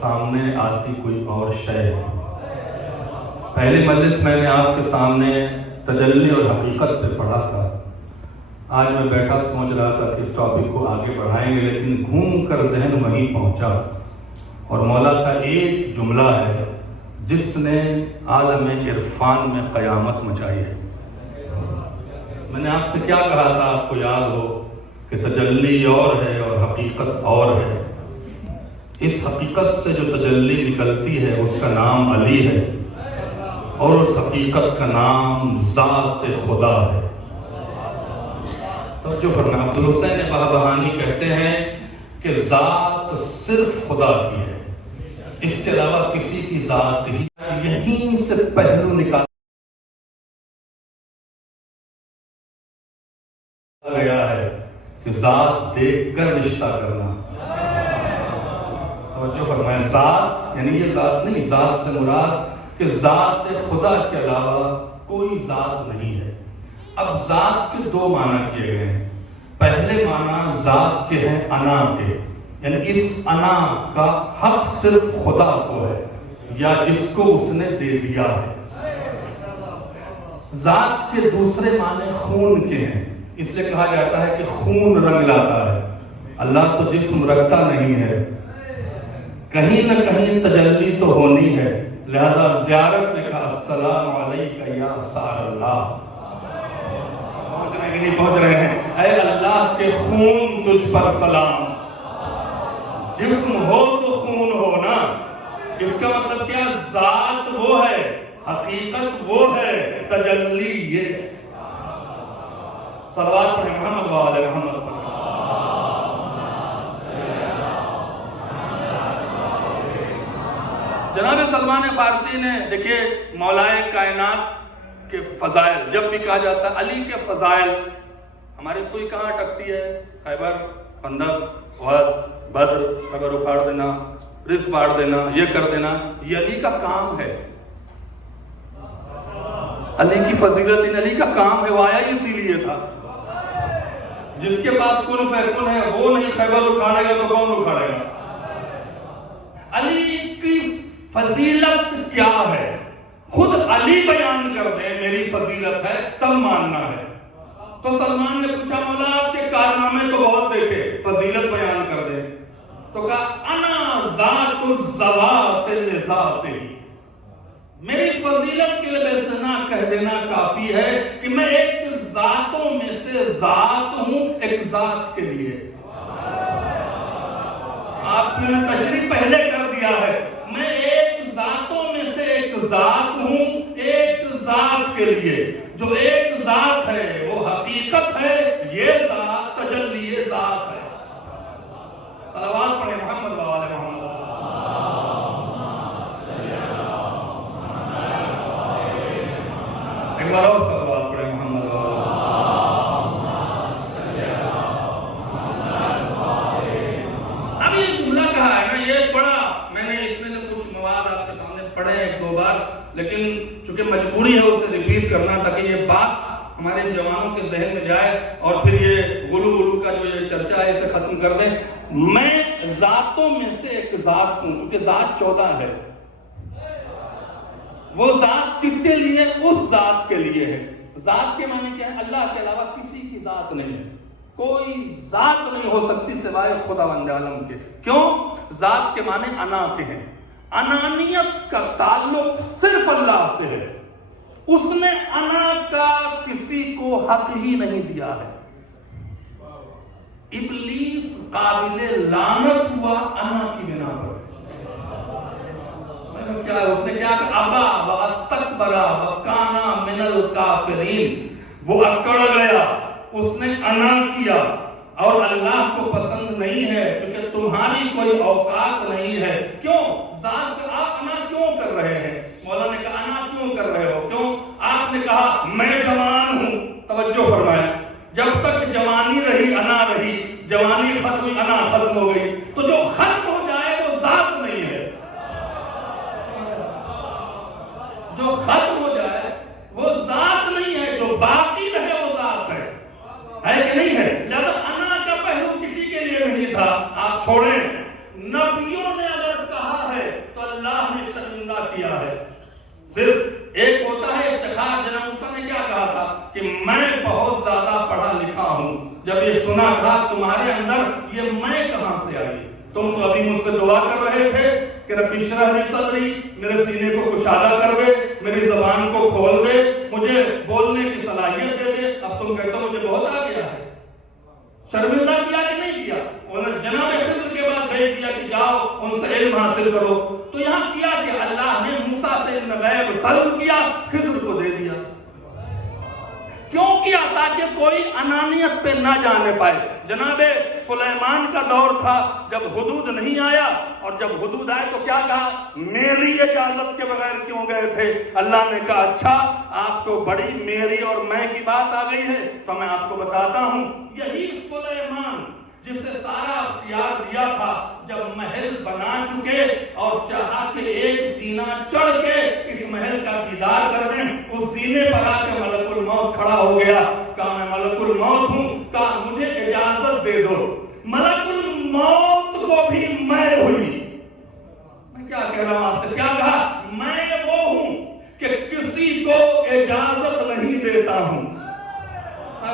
سامنے آتی کوئی اور شے ہے۔ پہلی مجلس میں نے آپ کے سامنے تجلی اور حقیقت پہ پڑھا تھا۔ آج میں بیٹھا سوچ رہا تھا کہ اس ٹاپک کو آگے بڑھائیں گے، لیکن گھوم کر ذہن وہیں پہنچا، اور مولا کا ایک جملہ ہے جس نے عالم عرفان میں قیامت مچائی ہے۔ میں نے آپ سے کیا کہا تھا، آپ کو یاد ہو کہ تجلی اور ہے اور حقیقت اور ہے۔ اس حقیقت سے جو تجلی نکلتی ہے اس کا نام علی ہے، اور اس حقیقت کا نام ذات خدا ہے۔ توجہ فرمائیں، عبدالحسین بہبہانی کہتے ہیں کہ ذات صرف خدا کی ہے، اس کے علاوہ کسی کی ذات ہی یہیں سے پہلو نکالا گیا ہے کہ ذات دیکھ کر رشتہ کرنا۔ توجہ فرمائیں، ذات یعنی یہ ذات نہیں، ذات سے مراد کہ ذات خدا کے علاوہ کوئی ذات نہیں ہے۔ اب ذات کے دو معنی کیے گئے ہیں۔ پہلے معنی ذات کے ہیں انا کے، یعنی اس انا کا حق صرف خدا کو ہے یا جس کو اس نے دے دیا ہے۔ ذات کے دوسرے معنی خون کے ہیں، اس سے کہا جاتا ہے کہ خون رنگ لاتا ہے۔ اللہ تو جسم رکھتا نہیں ہے، کہیں نہ کہیں تجلی تو ہونی ہے، لہذا زیارت نے کہا السلام علیکہ یا سار اللہ۔ پہنچ رہے ہیں کہ نہیں پہنچ رہے ہیں؟ اے اللہ کے خون تجھ پر سلام۔ جسم ہو تو خون ہو نا، اس کا مطلب کیا؟ ذات وہ ہے، حقیقت وہ ہے، تجلی یہ۔ صلوات پڑھیں محمد و آل محمد۔ جناب سلمان فارسی نے دیکھیے مولائے کائنات کے فضائل، جب بھی کہا جاتا ہے علی کے فضائل، ہماری سوئی کہاں اٹکتی ہے؟ خیبر، خندق، احد، بدر، خیبر اکھاڑ دینا، رزق پاڑ دینا، یہ کر دینا، یہ علی کا کام ہے۔ علی کی فضیلت ان علی کا کام ہے، وہ آیا ہی اسی لیے تھا۔ جس کے پاس کن فیکن ہے وہ نہیں خیبر اکھاڑے گا تو کون اکھاڑے گا؟ علی کی فضیلت کیا ہے؟ خود علی بیان کر دے میری فضیلت ہے تب ماننا ہے۔ تو سلمان نے پوچھا مولا آپ کے کارنامے تو بہت دیکھے، فضیلت بیان کر دے، تو کہا انا ذات الذوات لذات ہی۔ میری فضیلت کے لیے سنا کہہ دینا کافی ہے کہ میں ایک ذاتوں میں سے ذات ہوں، ایک ذات کے لیے۔ آپ نے تشریح پہلے کر دیا ہے، میں ایک ذاتوں میں سے ایک ذات ہوں، ایک ذات کے لیے۔ جو ایک ذات ہے وہ حقیقت ہے، یہ ذات تجلی، یہ ذات ہے۔ صلوات پڑھیں محمد و آل محمد۔ ایک بار اور صلوات پڑھیں محمد و آل محمد۔ اب یہ جملہ کہا ہے نا، یہ بڑا، میں نے اس میں سے کچھ مواد آپ کے سامنے پڑھے ایک دو بار، لیکن چونکہ مجبوری ہے اسے ریپیٹ کرنا تاکہ یہ بات ہمارے جوانوں کے ذہن میں جائے اور پھر یہ غلو کا جو یہ چرچا ہے اسے ختم کر دیں۔ میں ذاتوں میں سے ایک ذات ہوں، کیونکہ ذات 14 ہے۔ وہ ذات کس کے لیے؟ اس ذات کے لیے ہے۔ ذات کے معنی کیا ہے؟ اللہ کے علاوہ کسی کی ذات نہیں ہے، کوئی ذات نہیں ہو سکتی سوائے خداوند عالم کے۔ کیوں؟ ذات کے معنی انا کے ہیں۔ انانیت کا تعلق صرف اللہ سے ہے، اس نے انا کا کسی کو حق ہی نہیں دیا ہے۔ ابلیس قابل لعنت ہوا انا کی بنا پر۔ کیا اس نے کیا کہ ابا واستکبر وکان من الکافرین، وہ اکڑ گیا، اس نے انا کیا اور اللہ کو پسند نہیں ہے کیونکہ تمہاری کوئی اوقات نہیں ہے۔ کیوں؟ ذات سے آپ انا کیوں کر رہے ہیں؟ مولا نے کہا انا کیوں کر رہے ہو؟ کیوں؟ آپ نے کہا میں جوان ہوں۔ توجہ فرمائیں، جب تک جوانی رہی انا رہی، جوانی ختم ہوئی انا ختم ہو گئی، تو جو ختم ہو جائے وہ ذات نہیں ہے۔ جو ختم ہو جائے وہ ذات نہیں ہے، جو باقی رہے وہ ذات ہے کہ نہیں ہے؟ لہذا انا کا پہلو کسی کے لیے نہیں تھا۔ آپ چھوڑیں، نبیوں نے اگر کہا ہے ہے. صرف ایک ہوتا ہے افتخار. جناب موسیٰ نے کیا کہا تھا کہ میں بہت زیادہ پڑھا لکھا ہوں. جب یہ سنا تھا تمہارے اندر یہ میں کہاں سے آئی؟ تم تو ابھی مجھ سے دعا کر رہے تھے کہ رب اشرح لی صدری، میرے سینے کو کشادہ کر دے، میری زبان کو کھول دے، مجھے بولنے کی صلاحیت دے دے. اب تم کہتے ہو مجھے بہت آ گیا ہے. شرمندہ کیا کہ نہیں کیا؟ انہوں نے جناب خضر کے بعد بھیج دیا کہ جاؤ ان سے علم حاصل کرو. تو یہاں کیا کہ اللہ نے موسیٰ سے علم غیب سلب کیا، خضر کو دے دیا. کیوں کیا؟ تاکہ کوئی انانیت پہ نہ جانے پائے. جناب سلیمان کا دور تھا جب حدود نہیں آیا، اور جب حدود آئے تو کیا کہا؟ میری اجازت کے بغیر کیوں گئے تھے؟ اللہ نے کہا اچھا آپ کو بڑی میری اور میں کی بات آ گئی ہے تو میں آپ کو بتاتا ہوں. یہی سلیمان جسے سارا اختیار دیا تھا، جب محل بنا چکے اور چاہا کہ ایک زینہ چڑھ کے اس محل کا دیدار کر دیں، اس زینے پر آ کے ملک الموت کھڑا ہو گیا. کہا میں ملک الموت ہوں، کہا مجھے اجازت دے دو. ملک الموت کو بھی میں ہوئی. میں کیا کہہ رہا ہوں آپ سے؟ کیا کہا؟ میں وہ ہوں کہ کسی کو اجازت نہیں دیتا ہوں.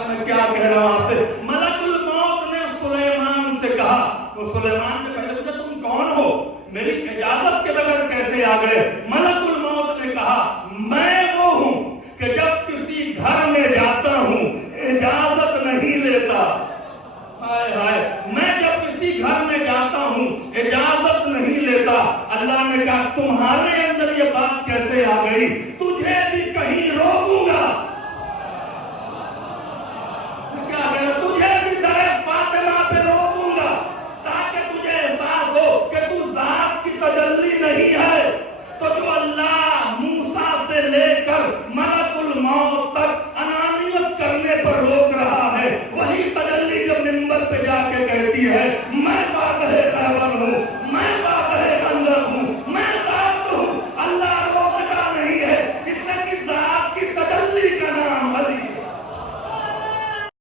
میں کیا کہہ رہا ہوں آپ سے؟ ملک الموت نے سلیمان سے کہا. تو سلیمان نے پہلے پوچھا تم کون ہو؟ میری اجازت کے بغیر کیسے آ گئے؟ ملک الموت نے کہا میں وہ ہوں کہ جب کسی گھر میں جاتا ہوں اجازت نہیں لیتا. ہائے ہائے، میں جب کسی گھر میں جاتا ہوں اجازت نہیں لیتا. اللہ نے کہا تمہارے اندر یہ بات کیسے آ گئی؟ تجھے